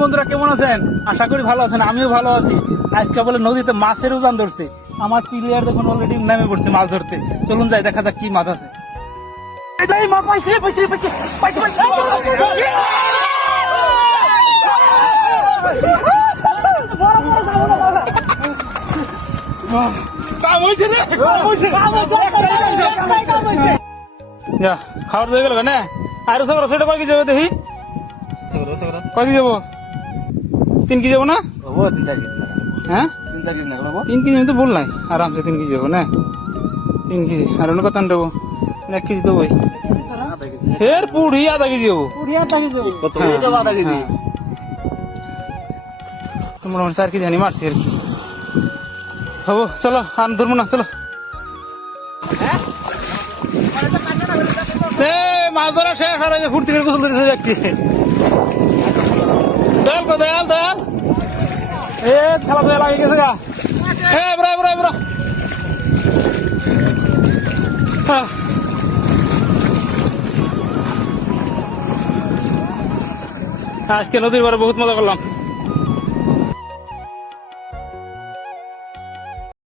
বন্ধুরা কেমন আছেন? আশা করি ভালো আছেন, আমিও ভালো আছি। আজকে বলে নদীতে মাছের উজান ধরছে। আমার প্লেয়ার দেখুন অলরেডি নেমে পড়ছে মাছ ধরতে। চলুন যাই, দেখা যাক কি মাছ আছে। খাওয়ার হয়ে গেল না? আর সেটা কয় কি যাবে দেখি, কয় কি যাবো? 3 কেজি যাবো না? হ্যাঁ 3 কেজি আমি তো বললাই, আরামসে 3 কেজি যাবো না? 3 কেজি আর অন্য কত দেবো? 1 কেজি দেবো। এর পুড়ি আধা কেজি যাবো। মোটামুটি 4 কেজি আনি মারছি আর কি। হবো, চলো আর ধরবো না, চলো। মাছ ধরা শেষ, আর ফুর্তি করে গোসল দিতে যাচ্ছি। দয়াল দয়াল দয়াল খেলা দয়া লাগে গেছে গা। আজকে নদীর পাড়ে বহুত মজা করলাম।